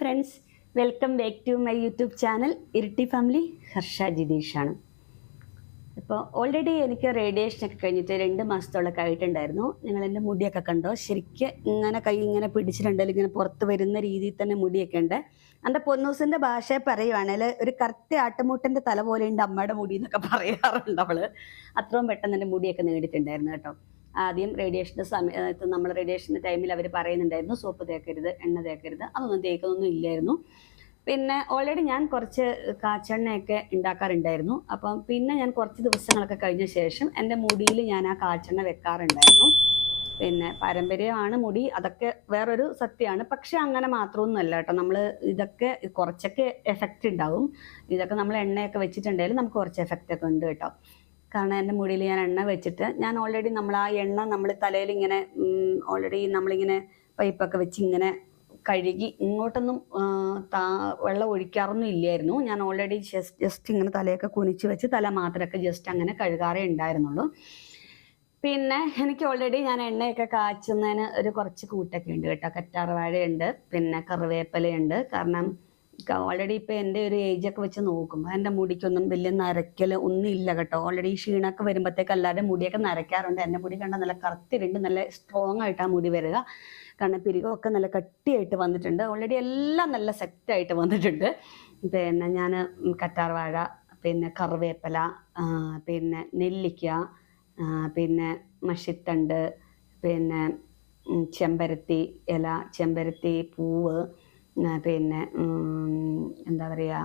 Friends, welcome back to my YouTube channel Iritty family. Harsha ജിതീഷാണ്. ഇപ്പോൾ already എനിക്ക് റേഡിയേഷനൊക്കെ കഴിഞ്ഞിട്ട് 2 മാസത്തോളമൊക്കെ ആയിട്ടുണ്ടായിരുന്നു. നിങ്ങൾ എൻ്റെ മുടിയൊക്കെ കണ്ടോ? ശരിക്കും ഇങ്ങനെ കൈ ഇങ്ങനെ പിടിച്ചിട്ടുണ്ടെങ്കിൽ ഇങ്ങനെ പുറത്ത് വരുന്ന രീതിയിൽ തന്നെ മുടിയൊക്കെ ഉണ്ട്. എൻ്റെ പൊന്നൂസിൻ്റെ ഭാഷയെ പറയുവാണെങ്കിൽ ഒരു കറുത്ത ആട്ടുമുട്ടൻ്റെ തല പോലെ ഉണ്ട് അമ്മയുടെ മുടി എന്നൊക്കെ പറയാറുണ്ട് അവള്. അത്രയും പെട്ടെന്ന് എൻ്റെ മുടിയൊക്കെ നേടിയിട്ടുണ്ടായിരുന്നു കേട്ടോ. ആദ്യം റേഡിയേഷൻ്റെ സമയത്ത് നമ്മൾ റേഡിയേഷൻ്റെ ടൈമിൽ അവർ പറയുന്നുണ്ടായിരുന്നു സോപ്പ് തേക്കരുത്, എണ്ണ തേക്കരുത്, അതൊന്നും തേക്കുന്നൊന്നും ഇല്ലായിരുന്നു. പിന്നെ ഓൾറെഡി ഞാൻ കുറച്ച് കാച്ചെണ്ണയൊക്കെ ഉണ്ടാക്കാറുണ്ടായിരുന്നു. അപ്പം പിന്നെ ഞാൻ കുറച്ച് ദിവസങ്ങളൊക്കെ കഴിഞ്ഞ ശേഷം എൻ്റെ മുടിയിൽ ഞാൻ ആ കാച്ചെണ്ണ വെക്കാറുണ്ടായിരുന്നു. പിന്നെ പാരമ്പര്യമാണ് മുടി, അതൊക്കെ വേറൊരു സത്യമാണ്. പക്ഷെ അങ്ങനെ മാത്രമൊന്നുമല്ല കേട്ടോ. നമ്മൾ ഇതൊക്കെ കുറച്ചൊക്കെ എഫക്റ്റ് ഉണ്ടാവും. ഇതൊക്കെ നമ്മൾ എണ്ണയൊക്കെ വെച്ചിട്ടുണ്ടെങ്കിൽ നമുക്ക് കുറച്ച് എഫക്റ്റ് ഒക്കെ ഉണ്ട് കേട്ടോ. കാരണം എൻ്റെ മുടിയിൽ ഞാൻ എണ്ണ വെച്ചിട്ട് ഞാൻ ഓൾറെഡി നമ്മൾ ആ എണ്ണ നമ്മൾ തലയിൽ ഇങ്ങനെ ഓൾറെഡി നമ്മളിങ്ങനെ പൈപ്പൊക്കെ വെച്ച് ഇങ്ങനെ കഴുകി ഇങ്ങോട്ടൊന്നും വെള്ളം ഒഴിക്കാറൊന്നും ഇല്ലായിരുന്നു. ഞാൻ ഓൾറെഡി ജസ്റ്റ് ഇങ്ങനെ തലയൊക്കെ കുനിച്ച് വെച്ച് തല മാത്രമൊക്കെ ജസ്റ്റ് അങ്ങനെ കഴുകാറേ ഉണ്ടായിരുന്നുള്ളൂ. പിന്നെ എനിക്ക് ഓൾറെഡി ഞാൻ എണ്ണയൊക്കെ കാച്ചുന്നതിന് ഒരു കുറച്ച് കൂട്ടൊക്കെ ഉണ്ട് കേട്ടോ. കറ്റാർവാഴയുണ്ട്, പിന്നെ കറിവേപ്പിലയുണ്ട്. കാരണം ഓൾറെഡി ഇപ്പം എൻ്റെ ഒരു ഏജൊക്കെ വെച്ച് നോക്കുമ്പോൾ എൻ്റെ മുടിക്കൊന്നും വലിയ നരയ്ക്കൽ ഒന്നും ഇല്ല കേട്ടോ. ഓൾറെഡി ക്ഷീണമൊക്കെ വരുമ്പോഴത്തേക്ക് എല്ലാവരുടെ മുടിയൊക്കെ നരയ്ക്കാറുണ്ട്. എൻ്റെ മുടി കണ്ടാൽ നല്ല കറുത്തിരുണ്ട്, നല്ല സ്ട്രോങ് ആയിട്ടാണ് മുടി വരിക. കാരണം പിരികമൊക്കെ നല്ല കട്ടിയായിട്ട് വന്നിട്ടുണ്ട്. ഓൾറെഡി എല്ലാം നല്ല സെറ്റായിട്ട് വന്നിട്ടുണ്ട്. പിന്നെ ഞാൻ കറ്റാർവാഴ, പിന്നെ കറിവേപ്പില, പിന്നെ നെല്ലിക്ക, പിന്നെ മഷിത്തണ്ട്, പിന്നെ ചെമ്പരത്തി ഇല, ചെമ്പരത്തി പൂവ്, പിന്നെ എന്താ പറയുക,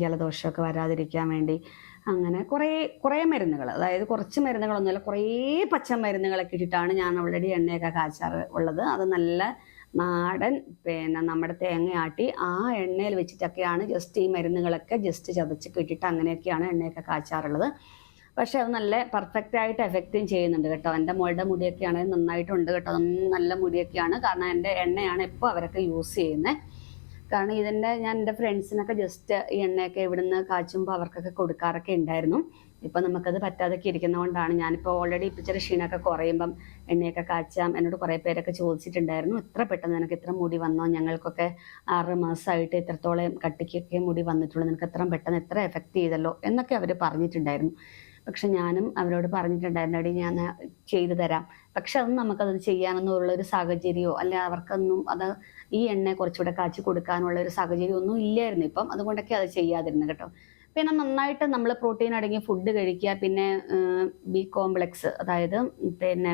ജലദോഷമൊക്കെ വരാതിരിക്കാൻ വേണ്ടി അങ്ങനെ കുറേ മരുന്നുകൾ, അതായത് കുറച്ച് മരുന്നുകളൊന്നുമല്ല, കുറേ പച്ചമരുന്നുകളൊക്കെ ഇട്ടിട്ടാണ് ഞാൻ ഓൾറെഡി എണ്ണയൊക്കെ കാച്ചാറ് ഉള്ളത്. അത് നല്ല നാടൻ പിന്നെ നമ്മുടെ തേങ്ങയാട്ടി ആ എണ്ണയിൽ വെച്ചിട്ടൊക്കെയാണ് ജസ്റ്റ് ഈ മരുന്നുകളൊക്കെ ജസ്റ്റ് ചതച്ചൊക്കെ ഇട്ടിട്ട് അങ്ങനെയൊക്കെയാണ് എണ്ണയൊക്കെ കാച്ചാറുള്ളത്. പക്ഷെ അത് നല്ല പെർഫെക്റ്റ് ആയിട്ട് എഫക്റ്റും ചെയ്യുന്നുണ്ട് കേട്ടോ. എൻ്റെ മോളുടെ മുടിയൊക്കെ ആണെങ്കിൽ നന്നായിട്ടുണ്ട് കേട്ടോ. നല്ല മുടിയൊക്കെയാണ്. കാരണം എൻ്റെ എണ്ണയാണ് ഇപ്പോൾ അവരൊക്കെ യൂസ് ചെയ്യുന്നത്. കാരണം ഇതിൻ്റെ ഞാൻ എൻ്റെ ഫ്രണ്ട്സിനൊക്കെ ജസ്റ്റ് ഈ എണ്ണയൊക്കെ ഇവിടുന്ന് കാച്ചുമ്പോൾ അവർക്കൊക്കെ കൊടുക്കാറൊക്കെ ഉണ്ടായിരുന്നു. ഇപ്പം നമുക്കത് പറ്റാതൊക്കെ ഇരിക്കുന്നതുകൊണ്ടാണ് ഞാനിപ്പോൾ ഓൾറെഡി ഇപ്പം ഇച്ചിരി ക്ഷീണമൊക്കെ കുറയുമ്പം എണ്ണയൊക്കെ കാച്ചാം. എന്നോട് കുറേ പേരൊക്കെ ചോദിച്ചിട്ടുണ്ടായിരുന്നു, എത്ര പെട്ടെന്ന് നിനക്ക് ഇത്ര മുടി വന്നോ? ഞങ്ങൾക്കൊക്കെ 6 മാസമായിട്ട് ഇത്രത്തോളം കട്ടിക്കൊക്കെ മുടി വന്നിട്ടുള്ളൂ, നിനക്ക് എത്ര പെട്ടെന്ന് എത്ര എഫക്റ്റ് ചെയ്തല്ലോ എന്നൊക്കെ അവർ പറഞ്ഞിട്ടുണ്ടായിരുന്നു. പക്ഷെ ഞാനും അവരോട് പറഞ്ഞിട്ടുണ്ടായിരുന്നു, എടി ഞാൻ ചെയ്തു തരാം. പക്ഷെ അതൊന്നും നമുക്കത് ചെയ്യാനൊന്നും ഉള്ളൊരു സാഹചര്യമോ അല്ല അവർക്കൊന്നും അത് ഈ എണ്ണ കുറച്ചുകൂടെ കാച്ചി കൊടുക്കാനുള്ള ഒരു സാഹചര്യം ഒന്നും ഇല്ലായിരുന്നു ഇപ്പം. അതുകൊണ്ടൊക്കെ അത് ചെയ്യാതിരുന്നു കേട്ടോ. പിന്നെ നന്നായിട്ട് നമ്മൾ പ്രോട്ടീൻ അടങ്ങിയ ഫുഡ് കഴിക്കുക. പിന്നെ ബി കോംപ്ലക്സ്, അതായത് പിന്നെ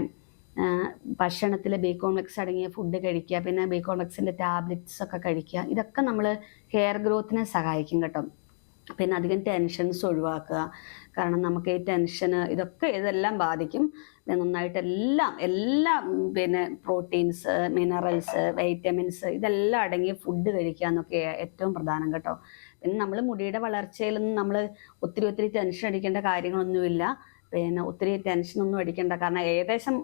ഭക്ഷണത്തിൽ ബി കോംപ്ലക്സ് അടങ്ങിയ ഫുഡ് കഴിക്കുക. പിന്നെ ബി കോംപ്ലക്സിൻ്റെ ടാബ്ലറ്റ്സ് ഒക്കെ കഴിക്കുക. ഇതൊക്കെ നമ്മൾ ഹെയർ ഗ്രോത്തിനെ സഹായിക്കും കേട്ടോ. പിന്നെ അധികം ടെൻഷൻസ് ഒഴിവാക്കുക. കാരണം നമുക്ക് ഈ ടെൻഷന് ഇതെല്ലാം ബാധിക്കും. നന്നായിട്ട് എല്ലാം പിന്നെ പ്രോട്ടീൻസ്, മിനറൽസ്, വൈറ്റമിൻസ് ഇതെല്ലാം അടങ്ങിയ ഫുഡ് കഴിക്കുക എന്നൊക്കെ ഏറ്റവും പ്രധാനം കേട്ടോ. പിന്നെ നമ്മൾ മുടിയുടെ വളർച്ചയിലൊന്നും നമ്മൾ ഒത്തിരി ടെൻഷൻ അടിക്കേണ്ട കാര്യങ്ങളൊന്നുമില്ല. പിന്നെ ഒത്തിരി ടെൻഷനൊന്നും അടിക്കേണ്ട. കാരണം ഏകദേശം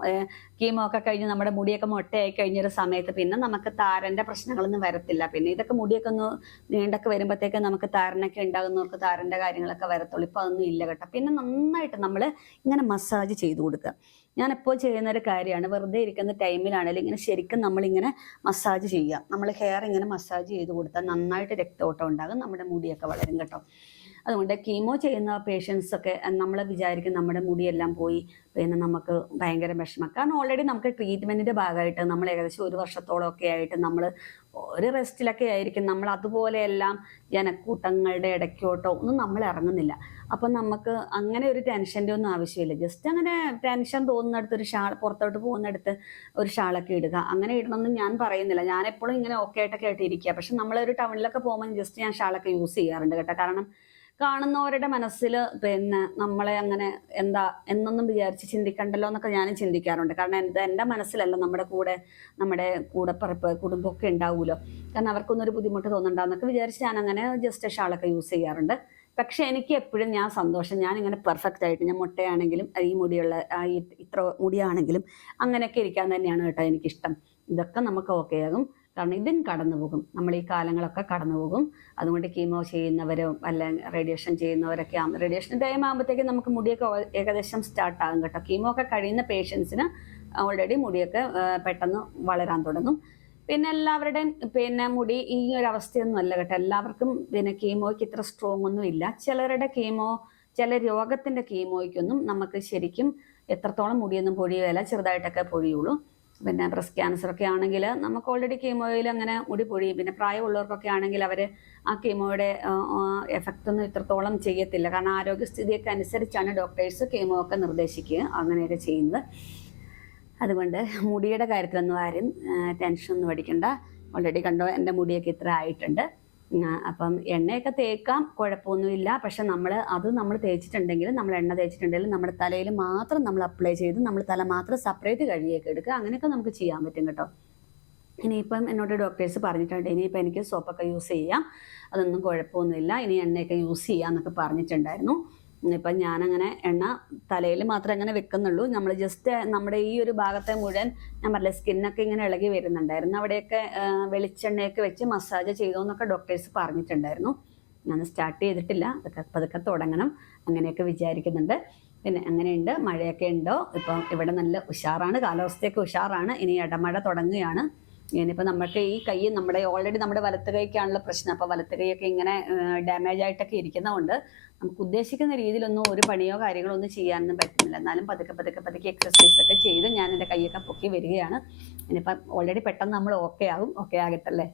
കീമോ ഒക്കെ കഴിഞ്ഞ് നമ്മുടെ മുടിയൊക്കെ മൊട്ടയായി കഴിഞ്ഞൊരു സമയത്ത് പിന്നെ നമുക്ക് താരൻ്റെ പ്രശ്നങ്ങളൊന്നും വരത്തില്ല. പിന്നെ ഇതൊക്കെ മുടിയൊക്കെ ഒന്ന് നീണ്ടൊക്കെ വരുമ്പോഴത്തേക്ക് നമുക്ക് താരനൊക്കെ ഉണ്ടാകുന്നവർക്ക് താരൻ്റെ കാര്യങ്ങളൊക്കെ വരത്തുള്ളൂ. ഇപ്പോൾ അതൊന്നും ഇല്ല കേട്ടോ. പിന്നെ നന്നായിട്ട് നമ്മൾ ഇങ്ങനെ മസാജ് ചെയ്ത് കൊടുക്കുക. ഞാനെപ്പോൾ ചെയ്യുന്നൊരു കാര്യമാണ്. വെറുതെ ഇരിക്കുന്ന ടൈമിലാണെങ്കിലും ഇങ്ങനെ ശരിക്കും നമ്മളിങ്ങനെ മസാജ് ചെയ്യുക. നമ്മൾ ഹെയർ ഇങ്ങനെ മസാജ് ചെയ്ത് കൊടുത്താൽ നന്നായിട്ട് രക്തോട്ടം ഉണ്ടാകും, നമ്മുടെ മുടിയൊക്കെ വളരും കേട്ടോ. അതുകൊണ്ട് കീമോ ചെയ്യുന്ന പേഷ്യൻസൊക്കെ നമ്മൾ വിചാരിക്കും നമ്മുടെ മുടിയെല്ലാം പോയി പിന്നെ നമുക്ക് ഭയങ്കര വിഷമം. കാരണം ഓൾറെഡി നമുക്ക് ട്രീറ്റ്മെൻറ്റിൻ്റെ ഭാഗമായിട്ട് നമ്മൾ ഏകദേശം 1 വർഷത്തോളമൊക്കെ ആയിട്ട് നമ്മൾ ഒരു റെസ്റ്റിലൊക്കെ ആയിരിക്കും. നമ്മൾ അതുപോലെയെല്ലാം ജനക്കൂട്ടങ്ങളുടെ ഇടയ്ക്കോട്ടോ ഒന്നും നമ്മൾ ഇറങ്ങുന്നില്ല. അപ്പം നമുക്ക് അങ്ങനെ ഒരു ടെൻഷൻ്റെ ഒന്നും ആവശ്യമില്ല. ജസ്റ്റ് അങ്ങനെ ടെൻഷൻ തോന്നുന്നിടത്ത് ഒരു പുറത്തോട്ട് പോകുന്നിടത്ത് ഒരു ഷാളൊക്കെ ഇടുക. അങ്ങനെ ഇടണമെന്ന് ഞാൻ പറയുന്നില്ല. ഞാൻ എപ്പോഴും ഇങ്ങനെ ഓക്കെ ആയിട്ടൊക്കെ ഇരിക്കുക. പക്ഷെ നമ്മളൊരു ടൗണിലൊക്കെ പോകുമ്പോൾ ജസ്റ്റ് ഞാൻ ഷാളൊക്കെ യൂസ് ചെയ്യാറുണ്ട് കേട്ടോ. കാരണം കാണുന്നവരുടെ മനസ്സിൽ പിന്നെ നമ്മളെ അങ്ങനെ എന്താ എന്നൊന്നും വിചാരിച്ച് ചിന്തിക്കണ്ടല്ലോ എന്നൊക്കെ ഞാനും ചിന്തിക്കാറുണ്ട്. കാരണം എൻ്റെ മനസ്സിലല്ല, നമ്മുടെ കൂടെപ്പിറപ്പ് കുടുംബമൊക്കെ ഉണ്ടാവുമല്ലോ. കാരണം അവർക്കൊന്നും ഒരു ബുദ്ധിമുട്ട് തോന്നണ്ടെന്നൊക്കെ വിചാരിച്ച് ഞാൻ അങ്ങനെ ജസ്റ്റ് ഷാളൊക്കെ യൂസ് ചെയ്യാറുണ്ട്. പക്ഷെ എനിക്ക് എപ്പോഴും ഞാൻ സന്തോഷം, ഞാനിങ്ങനെ പെർഫെക്റ്റ് ആയിട്ട് ഞാൻ മുട്ടയാണെങ്കിലും ഈ മുടിയുള്ള ഇത്ര മുടിയാണെങ്കിലും അങ്ങനെയൊക്കെ ഇരിക്കാൻ തന്നെയാണ് കേട്ടോ എനിക്കിഷ്ടം. ഇതൊക്കെ നമുക്ക് ഓക്കെ ആകും. കാരണം ഇതും കടന്നു പോകും, നമ്മൾ ഈ കാലങ്ങളൊക്കെ കടന്നു പോകും. അതുകൊണ്ട് കീമോ ചെയ്യുന്നവരോ അല്ല റേഡിയേഷൻ ചെയ്യുന്നവരൊക്കെ റേഡിയേഷൻ ടൈം ആകുമ്പോഴത്തേക്കും നമുക്ക് മുടിയൊക്കെ ഏകദേശം സ്റ്റാർട്ടാകും കേട്ടോ. കീമോ ഒക്കെ കഴിയുന്ന പേഷ്യൻസിന് ഓൾറെഡി മുടിയൊക്കെ പെട്ടെന്ന് വളരാൻ തുടങ്ങും. പിന്നെ എല്ലാവരുടെയും പിന്നെ മുടി ഈ ഒരു അവസ്ഥയൊന്നും അല്ല കേട്ടോ. എല്ലാവർക്കും പിന്നെ കീമോയ്ക്ക് ഇത്ര സ്ട്രോങ് ഒന്നും ഇല്ല. ചിലരുടെ കീമോ, ചില രോഗത്തിന്റെ കീമോയ്ക്കൊന്നും നമുക്ക് ശരിക്കും എത്രത്തോളം മുടിയൊന്നും പൊഴിയുകയില്ല, ചെറുതായിട്ടൊക്കെ പൊഴിയുള്ളൂ. പിന്നെ ബ്രസ്റ്റ് ക്യാൻസർ ഒക്കെ ആണെങ്കിൽ നമുക്ക് ഓൾറെഡി കീമോയിൽ അങ്ങനെ മുടി പൊഴിയും. പിന്നെ പ്രായമുള്ളവർക്കൊക്കെ ആണെങ്കിൽ അവർ ആ കീമോയുടെ എഫക്റ്റ് ഒന്നും ഇത്രത്തോളം ചെയ്യത്തില്ല. കാരണം ആരോഗ്യസ്ഥിതിയൊക്കെ അനുസരിച്ചാണ് ഡോക്ടേഴ്സ് കീമോ ഒക്കെ നിർദ്ദേശിക്കുക, അങ്ങനെയൊക്കെ ചെയ്യുന്നത്. അതുകൊണ്ട് മുടിയുടെ കാര്യത്തിലൊന്നും ആരും ടെൻഷനൊന്നും അടിക്കണ്ട. ഓൾറെഡി കണ്ടോ എൻ്റെ മുടിയൊക്കെ ഇത്ര ആയിട്ടുണ്ട്. അപ്പം എണ്ണയൊക്കെ തേക്കാം, കുഴപ്പമൊന്നുമില്ല. പക്ഷെ നമ്മൾ തേച്ചിട്ടുണ്ടെങ്കിൽ, നമ്മൾ എണ്ണ തേച്ചിട്ടുണ്ടെങ്കിൽ നമ്മുടെ തലയിൽ മാത്രം നമ്മൾ അപ്ലൈ ചെയ്ത് നമ്മൾ തല മാത്രം സെപ്പറേറ്റ് കഴുകിയൊക്കെ എടുക്കുക. അങ്ങനെയൊക്കെ നമുക്ക് ചെയ്യാൻ പറ്റും കേട്ടോ. ഇനിയിപ്പം എന്നോട് ഡോക്ടേഴ്സ് പറഞ്ഞിട്ടുണ്ട്, ഇനിയിപ്പോൾ എനിക്ക് സോപ്പൊക്കെ യൂസ് ചെയ്യാം, അതൊന്നും കുഴപ്പമൊന്നുമില്ല, ഇനി എണ്ണയൊക്കെ യൂസ് ചെയ്യാം എന്നൊക്കെ പറഞ്ഞിട്ടുണ്ടായിരുന്നു. ഇപ്പം ഞാനങ്ങനെ എണ്ണ തലയിൽ മാത്രമേ അങ്ങനെ വെക്കുന്നുള്ളൂ. നമ്മൾ ജസ്റ്റ് നമ്മുടെ ഈ ഒരു ഭാഗത്തെ മുഴുവൻ, ഞാൻ പറഞ്ഞില്ല സ്കിന്നൊക്കെ ഇങ്ങനെ ഇളകി വരുന്നുണ്ടായിരുന്നു, അവിടെയൊക്കെ വെളിച്ചെണ്ണയൊക്കെ വെച്ച് മസാജ് ചെയ്തോന്നൊക്കെ ഡോക്ടേഴ്സ് പറഞ്ഞിട്ടുണ്ടായിരുന്നു. ഞാൻ സ്റ്റാർട്ട് ചെയ്തിട്ടില്ല, അതൊക്കെ പതുക്കെ തുടങ്ങണം അങ്ങനെയൊക്കെ വിചാരിക്കുന്നുണ്ട്. പിന്നെ എങ്ങനെയുണ്ട്, മഴയൊക്കെ ഉണ്ടോ? ഇപ്പം ഇവിടെ നല്ല ഉഷാറാണ്, കാലാവസ്ഥയൊക്കെ ഉഷാറാണ്. ഇനി ഇടമഴ തുടങ്ങുകയാണ്. ഇനിയിപ്പോൾ നമുക്ക് ഈ കൈ ഓൾറെഡി നമ്മുടെ വലത്ത് കൈക്കാണല്ലോ പ്രശ്നം. അപ്പോൾ വലത്ത് കൈയൊക്കെ ഇങ്ങനെ ഡാമേജ് ആയിട്ടൊക്കെ ഇരിക്കുന്നതുകൊണ്ട് നമുക്ക് ഉദ്ദേശിക്കുന്ന രീതിയിലൊന്നും ഒരു പണിയോ കാര്യങ്ങളോ ഒന്നും ചെയ്യാനൊന്നും പറ്റുന്നില്ല. എന്നാലും പതുക്കെ പതുക്കെ പതുക്കെ എക്സസൈസ് ഒക്കെ ചെയ്ത് ഞാൻ എൻ്റെ കൈയൊക്കെ പൊക്കി വരികയാണ്. ഇനിയിപ്പം ഓൾറെഡി പെട്ടെന്ന് നമ്മൾ ഓക്കെ ആകും. ഓക്കെ ആകട്ടല്ലേ.